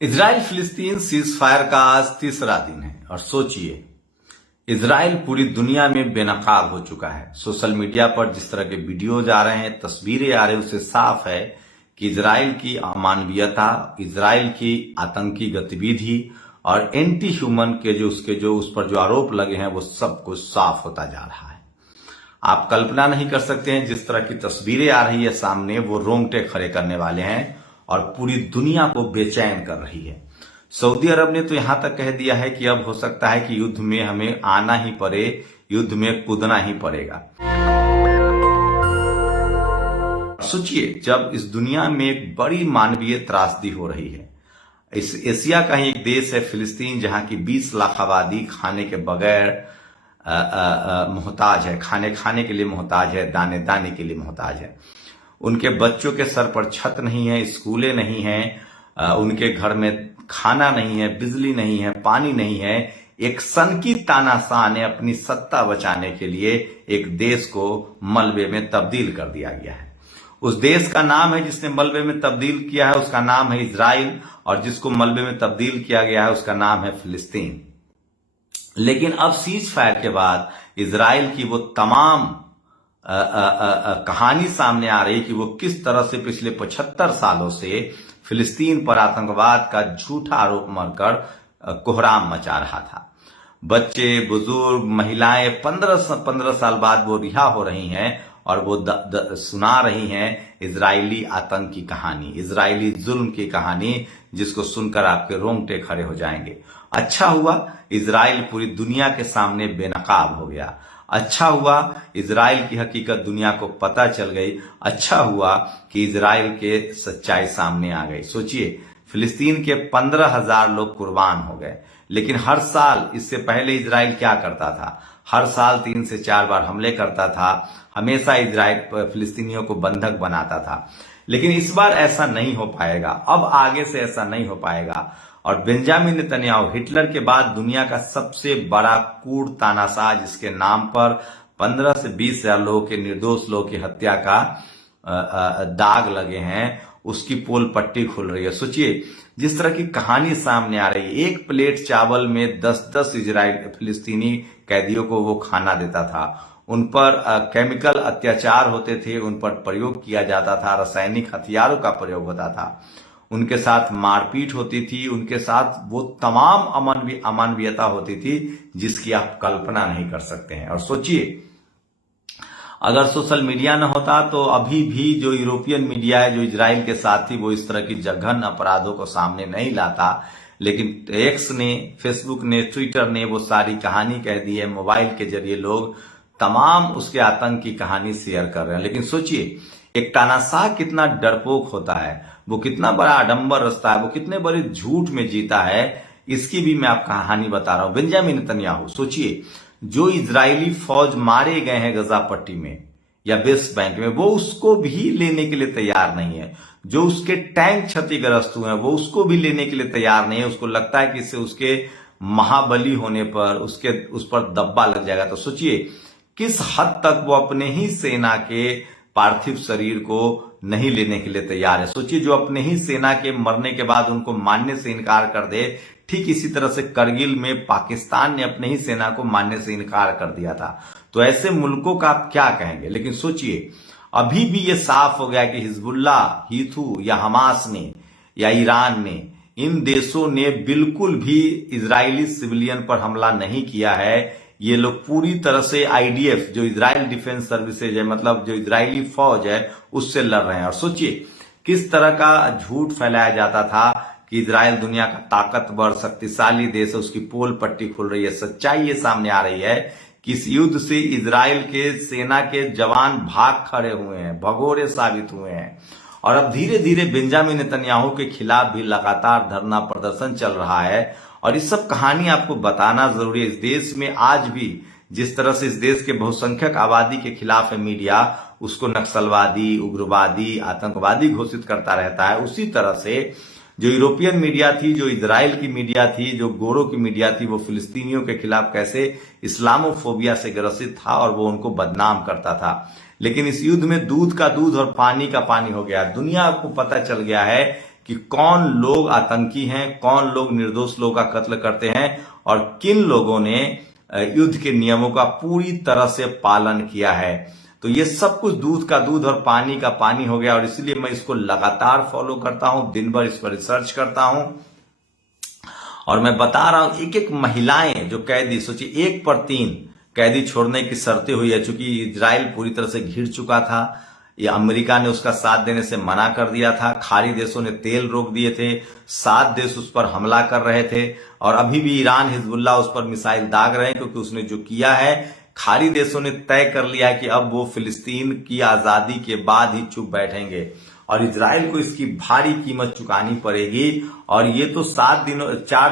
Israel फिलिस्तीन cease fire का आज तीसरा दिन है और सोचिए इजराइल पूरी दुनिया में बेनकाब हो चुका है। सोशल मीडिया पर जिस तरह के वीडियोज आ रहे हैं, तस्वीरें आ रही हैं, उससे साफ है कि इजराइल की अमानवीयता, इजराइल की आतंकी गतिविधि और एंटी ह्यूमन के उस पर जो आरोप लगे हैं वो सब कुछ साफ होता जा रहा है। आप कल्पना नहीं कर सकते हैं जिस तरह की तस्वीरें आ रही है सामने, वो रोंगटे खड़े करने वाले हैं और पूरी दुनिया को बेचैन कर रही है। सऊदी अरब ने तो यहां तक कह दिया है कि अब हो सकता है कि युद्ध में हमें आना ही पड़े, युद्ध में कूदना ही पड़ेगा। सोचिए, जब इस दुनिया में एक बड़ी मानवीय त्रासदी हो रही है, इस एशिया का ही एक देश है फिलिस्तीन, जहां की 20 लाख आबादी खाने के बगैर मोहताज है, खाने के लिए मोहताज है, दाने दाने के लिए मोहताज है। उनके बच्चों के सर पर छत नहीं है, स्कूलें नहीं हैं, उनके घर में खाना नहीं है, बिजली नहीं है, पानी नहीं है। एक सनकी तानाशाह ने अपनी सत्ता बचाने के लिए एक देश को मलबे में तब्दील कर दिया गया है। उस देश का नाम है, जिसने मलबे में तब्दील किया है, उसका नाम है इजराइल, और जिसको मलबे में तब्दील किया गया है उसका नाम है फिलिस्तीन। लेकिन अब सीज फायर के बाद इजराइल की वो तमाम कहानी सामने आ रही कि वो किस तरह से पिछले 75 सालों से फिलिस्तीन पर आतंकवाद का झूठा आरोप मरकर कोहराम मचा रहा था। बच्चे, बुजुर्ग, महिलाएं 15 साल बाद वो रिहा हो रही हैं और वो सुना रही हैं इजरायली आतंक की कहानी, इजरायली जुल्म की कहानी, जिसको सुनकर आपके रोंगटे खड़े हो जाएंगे। अच्छा हुआ इजराइल पूरी दुनिया के सामने बेनकाब हो गया। अच्छा हुआ इजराइल की हकीकत दुनिया को पता चल गई। अच्छा हुआ कि इजराइल के सच्चाई सामने आ गई। सोचिए, फिलिस्तीन के 15,000 लोग कुर्बान हो गए। लेकिन हर साल, इससे पहले इजराइल क्या करता था? हर साल 3 से 4 बार हमले करता था। हमेशा इजराइल फिलिस्तीनियों को बंधक बनाता था। लेकिन इस बार ऐसा नहीं हो पाएगा। अब आगे से ऐसा नहीं हो पाएगा। और बेंजामिन नेतन्याहू, हिटलर के बाद दुनिया का सबसे बड़ा कूड़ तानाशाह, जिसके नाम पर 15 से 20 हजार लोगों के, निर्दोष लोगों की हत्या का दाग लगे हैं, उसकी पोल पट्टी खुल रही है। सोचिए, जिस तरह की कहानी सामने आ रही है, एक प्लेट चावल में 10-10 इजराइल फिलिस्तीनी कैदियों को वो खाना देता था। उन पर केमिकल अत्याचार होते थे, उन पर प्रयोग किया जाता था, रासायनिक हथियारों का प्रयोग होता था, उनके साथ मारपीट होती थी, उनके साथ वो तमाम अमानवीयता होती थी जिसकी आप कल्पना नहीं कर सकते हैं। और सोचिए, अगर सोशल मीडिया न होता तो अभी भी जो यूरोपियन मीडिया है, जो इजराइल के साथ थी, वो इस तरह की जघन्य अपराधों को सामने नहीं लाता। लेकिन एक्स ने, फेसबुक ने, ट्विटर ने वो सारी कहानी कह दी है। मोबाइल के जरिए लोग तमाम उसके आतंक की कहानी शेयर कर रहे हैं। लेकिन सोचिए, एक तानाशाह कितना डरपोक होता है, वो कितना बड़ा आडंबर रचता है, वो कितने बड़े झूठ में जीता है, इसकी भी मैं आपको कहानी बता रहा हूं। बेंजामिन नेतन्याहू, सोचिए, जो इजरायली फौज मारे गए हैं गजा पट्टी में या वेस्ट बैंक में, वो उसको भी लेने के लिए तैयार नहीं है। जो उसके टैंक क्षतिग्रस्त हुए हैं, वो उसको भी लेने के लिए तैयार नहीं है। उसको लगता है कि इससे उसके महाबली होने पर उस पर दब्बा लग जाएगा। तो सोचिए किस हद तक वो अपने ही सेना के पार्थिव शरीर को नहीं लेने के लिए तैयार है। सोचिए, जो अपने ही सेना के मरने के बाद उनको मानने से इनकार कर दे। ठीक इसी तरह से करगिल में पाकिस्तान ने अपने ही सेना को मानने से इनकार कर दिया था। तो ऐसे मुल्कों का आप क्या कहेंगे? लेकिन सोचिए, अभी भी ये साफ हो गया कि हिजबुल्लाह, हीथू या हमास ने या ईरान ने, इन देशों ने बिल्कुल भी इजरायली सिविलियन पर हमला नहीं किया है। ये लोग पूरी तरह से आईडीएफ, जो इजराइल डिफेंस सर्विसेज है, मतलब जो इजरायली फौज है, उससे लड़ रहे हैं। और सोचिए किस तरह का झूठ फैलाया जाता था कि इजराइल दुनिया का ताकतवर शक्तिशाली देश है, उसकी पोल पट्टी खुल रही है। सच्चाई ये सामने आ रही है कि इस युद्ध से इजराइल के सेना के जवान भाग खड़े हुए हैं, भगोड़े साबित हुए हैं। और अब धीरे धीरे बेंजामिन नेतन्याहू के खिलाफ भी लगातार धरना प्रदर्शन चल रहा है। और इस सब कहानी आपको बताना जरूरी है। इस देश में आज भी जिस तरह से इस देश के बहुसंख्यक आबादी के खिलाफ है मीडिया, उसको नक्सलवादी, उग्रवादी, आतंकवादी घोषित करता रहता है, उसी तरह से जो यूरोपियन मीडिया थी, जो इजराइल की मीडिया थी, जो गोरों की मीडिया थी, वो फिलिस्तीनियों के खिलाफ कैसे इस्लामोफोबिया से ग्रसित था और वो उनको बदनाम करता था। लेकिन इस युद्ध में दूध का दूध और पानी का पानी हो गया। दुनिया को पता चल गया है कि कौन लोग आतंकी हैं, कौन लोग निर्दोष लोगों का कत्ल करते हैं और किन लोगों ने युद्ध के नियमों का पूरी तरह से पालन किया है। तो ये सब कुछ दूध का दूध और पानी का पानी हो गया और इसलिए मैं इसको लगातार फॉलो करता हूं, दिन भर इस पर रिसर्च करता हूं और मैं बता रहा हूं एक एक महिलाएं जो कैदी, सोचिए 1 पर 3 कैदी छोड़ने की शर्तें हुई है। चूंकि इजराइल पूरी तरह से घिर चुका था, ये अमेरिका ने उसका साथ देने से मना कर दिया था, खाड़ी देशों ने तेल रोक दिए थे, 7 देश उस पर हमला कर रहे थे और अभी भी ईरान हिजबुल्लाह उस पर मिसाइल दाग रहे हैं क्योंकि उसने जो किया है, खाड़ी देशों ने तय कर लिया है कि अब वो फिलिस्तीन की आजादी के बाद ही चुप बैठेंगे और इजराइल को इसकी भारी कीमत चुकानी पड़ेगी। और ये तो 4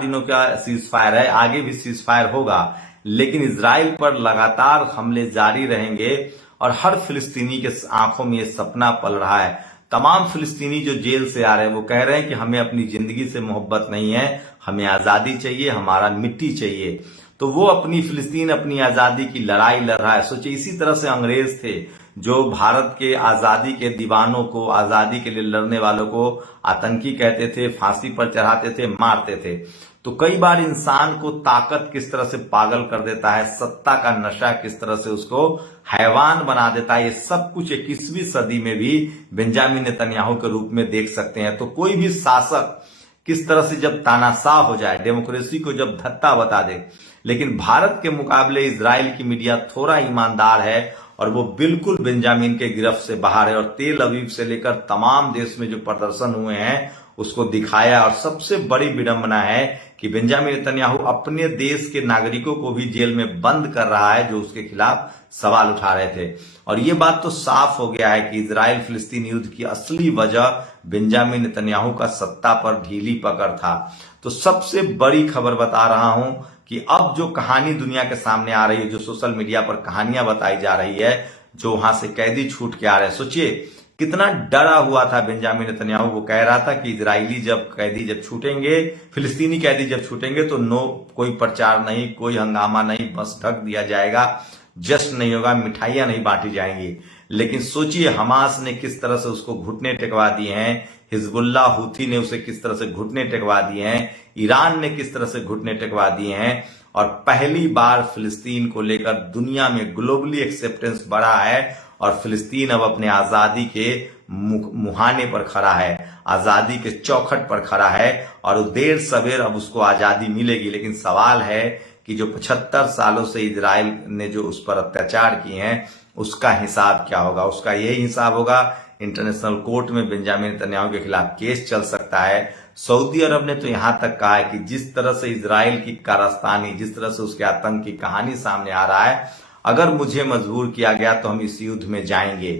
दिनों का सीज फायर है, आगे भी सीज फायर होगा, लेकिन इजराइल पर लगातार हमले जारी रहेंगे और हर फिलिस्तीनी के आंखों में ये सपना पल रहा है। तमाम फिलिस्तीनी जो जेल से आ रहे हैं वो कह रहे हैं कि हमें अपनी जिंदगी से मोहब्बत नहीं है, हमें आजादी चाहिए, हमारा मिट्टी चाहिए। तो वो अपनी फिलिस्तीन अपनी आजादी की लड़ाई लड़ रहा है। सोचिए इसी तरह से अंग्रेज थे जो भारत के आजादी के दीवानों को, आजादी के लिए लड़ने वालों को आतंकी कहते थे, फांसी पर चढ़ाते थे, मारते थे। तो कई बार इंसान को ताकत किस तरह से पागल कर देता है, सत्ता का नशा किस तरह से उसको हैवान बना देता है, ये सब कुछ 21वीं सदी में भी बेंजामिन नेतन्याहू के रूप में देख सकते हैं। तो कोई भी शासक किस तरह से जब तानाशाह हो जाए, डेमोक्रेसी को जब धत्ता बता दे, लेकिन भारत के मुकाबले इजराइल की मीडिया थोड़ा ईमानदार है और वो बिल्कुल बेंजामिन के गिरफ्त से बाहर है और तेल अवीव से लेकर तमाम देश में जो प्रदर्शन हुए हैं उसको दिखाया। और सबसे बड़ी विडंबना है कि बेंजामिन नेतन्याहू अपने देश के नागरिकों को भी जेल में बंद कर रहा है जो उसके खिलाफ सवाल उठा रहे थे। और ये बात तो साफ हो गया है कि इजराइल फिलिस्तीन युद्ध की असली वजह बेंजामिन नेतन्याहू का सत्ता पर ढीली पकड़ था। तो सबसे बड़ी खबर बता रहा हूं कि अब जो कहानी दुनिया के सामने आ रही है, जो सोशल मीडिया पर कहानियां बताई जा रही है, जो वहां से कैदी छूट के आ रहे हैं, सोचिए कितना डरा हुआ था बेंजामिन नेतन्याहू। वो कह रहा था कि इजरायली कैदी जब छूटेंगे, फिलिस्तीनी कैदी जब छूटेंगे तो कोई प्रचार नहीं, कोई हंगामा नहीं, बस ढक दिया जाएगा, जश्न नहीं होगा, मिठाइयां नहीं बांटी जाएंगी। लेकिन सोचिए हमास ने किस तरह से उसको घुटने टेकवा दिए हैं, हिजबुल्लाह हूथी ने उसे किस तरह से घुटने टेकवा दिए हैं, ईरान ने किस तरह से घुटने टेकवा दिए हैं। और पहली बार फिलिस्तीन को लेकर दुनिया में ग्लोबली एक्सेप्टेंस बढ़ा है और फिलिस्तीन अब अपने आजादी के मुहाने पर खड़ा है, आजादी के चौखट पर खड़ा है और देर सवेर अब उसको आजादी मिलेगी। लेकिन सवाल है कि जो 75 सालों से इजराइल ने जो उस पर अत्याचार किए हैं उसका हिसाब क्या होगा। उसका यही हिसाब होगा, इंटरनेशनल कोर्ट में बेंजामिन नेतन्याहू के खिलाफ केस चल सकता है। सऊदी अरब ने तो यहां तक कहा है कि जिस तरह से इजराइल की कारस्तानी, जिस तरह से उसके आतंक की कहानी सामने आ रहा है, अगर मुझे मजबूर किया गया तो हम इस युद्ध में जाएंगे।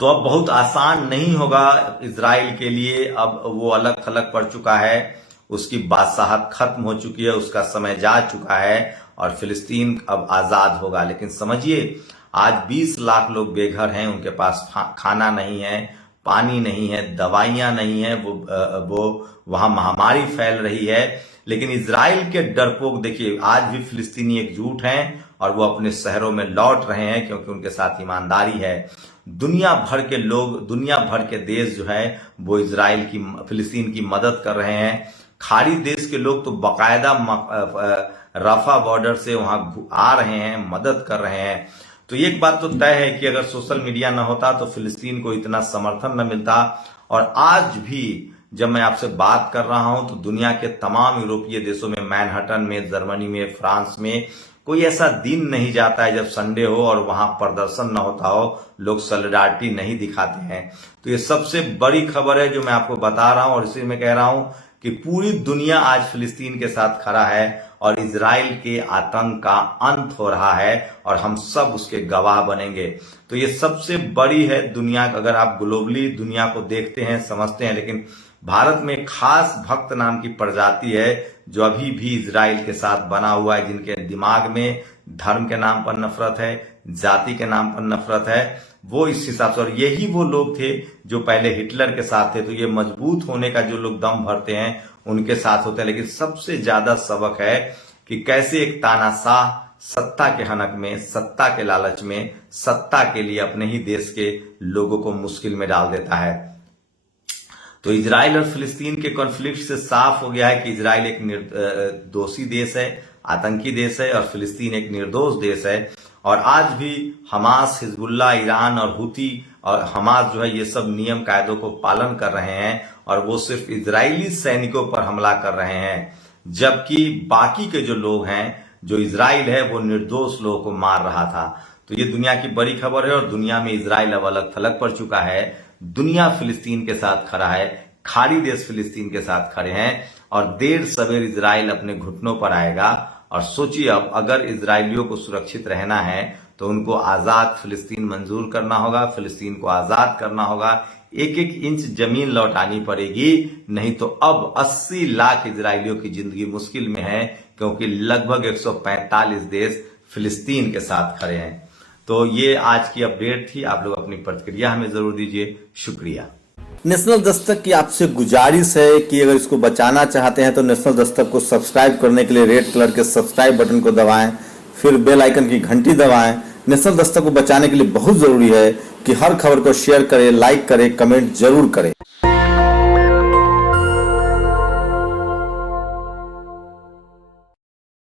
तो अब बहुत आसान नहीं होगा इजराइल के लिए, अब वो अलग थलग पड़ चुका है, उसकी बादशाहत खत्म हो चुकी है, उसका समय जा चुका है और फिलिस्तीन अब आजाद होगा। लेकिन समझिए आज 20 लाख लोग बेघर हैं, उनके पास खाना नहीं है, पानी नहीं है, दवाइयां नहीं है, वो वहां महामारी फैल रही है। लेकिन इजराइल के डरपोक देखिए आज भी फिलिस्तीनी एकजुट हैं और वो अपने शहरों में लौट रहे हैं क्योंकि उनके साथ ईमानदारी है। दुनिया भर के लोग, दुनिया भर के देश जो है वो इजराइल की, फिलिस्तीन की मदद कर रहे हैं। खाड़ी देश के लोग तो बाकायदा रफा बॉर्डर से वहां आ रहे हैं, मदद कर रहे हैं। तो एक बात तो तय है कि अगर सोशल मीडिया न होता तो फिलिस्तीन को इतना समर्थन न मिलता। और आज भी जब मैं आपसे बात कर रहा हूं तो दुनिया के तमाम यूरोपीय देशों में, मैनहट्टन में, जर्मनी में, फ्रांस में कोई ऐसा दिन नहीं जाता है जब संडे हो और वहां प्रदर्शन न होता हो, लोग सॉलिडारिटी नहीं दिखाते हैं। तो ये सबसे बड़ी खबर है जो मैं आपको बता रहा हूं और इसी में कह रहा हूं कि पूरी दुनिया आज फिलिस्तीन के साथ खड़ा है और इजराइल के आतंक का अंत हो रहा है और हम सब उसके गवाह बनेंगे। तो ये सबसे बड़ी है दुनिया, अगर आप ग्लोबली दुनिया को देखते हैं, समझते हैं। लेकिन भारत में खास भक्त नाम की प्रजाति है जो अभी भी इजराइल के साथ बना हुआ है, जिनके दिमाग में धर्म के नाम पर नफरत है, जाति के नाम पर नफरत है, वो इस हिसाब से। और यही वो लोग थे जो पहले हिटलर के साथ थे। तो ये मजबूत होने का जो लोग दम भरते हैं उनके साथ होते हैं। लेकिन सबसे ज्यादा सबक है कि कैसे एक तानाशाह सत्ता के हनक में, सत्ता के लालच में, सत्ता के लिए अपने ही देश के लोगों को मुश्किल में डाल देता है। तो तो इजराइल और फिलिस्तीन के कॉन्फ्लिक्ट से साफ हो गया है कि इजराइल एक दोषी देश है, आतंकी देश है, और फिलिस्तीन एक निर्दोष देश है। और आज भी हमास, हिजबुल्ला, ईरान और हुती और हमास जो है ये सब नियम कायदों को पालन कर रहे हैं और वो सिर्फ इजरायली सैनिकों पर हमला कर रहे हैं, जबकि बाकी के जो लोग हैं, जो इजराइल है, वो निर्दोष लोगों को मार रहा था। तो ये दुनिया की बड़ी खबर है और दुनिया में इजराइल अब अलग थलग पड़ चुका है। दुनिया फिलिस्तीन के साथ खड़ा है, खाड़ी देश फिलिस्तीन के साथ खड़े हैं और देर सवेर इजराइल अपने घुटनों पर आएगा। और सोचिए, अब अगर इजरायलियों को सुरक्षित रहना है तो उनको आजाद फिलिस्तीन मंजूर करना होगा, फिलिस्तीन को आजाद करना होगा, एक एक इंच जमीन लौटानी पड़ेगी, नहीं तो अब 80 लाख इजरायलियों की जिंदगी मुश्किल में है, क्योंकि लगभग 145 देश फिलिस्तीन के साथ खड़े हैं। तो ये आज की अपडेट थी। आप लोग अपनी प्रतिक्रिया हमें जरूर दीजिए। शुक्रिया। नेशनल दस्तक की आपसे गुजारिश है कि अगर इसको बचाना चाहते हैं तो नेशनल दस्तक को सब्सक्राइब करने के लिए रेड कलर के सब्सक्राइब बटन को दबाएं, फिर बेल आइकन की घंटी दबाएं। नेशनल दस्तक को बचाने के लिए बहुत जरूरी है कि हर खबर को शेयर करें, लाइक करें, कमेंट जरूर करें।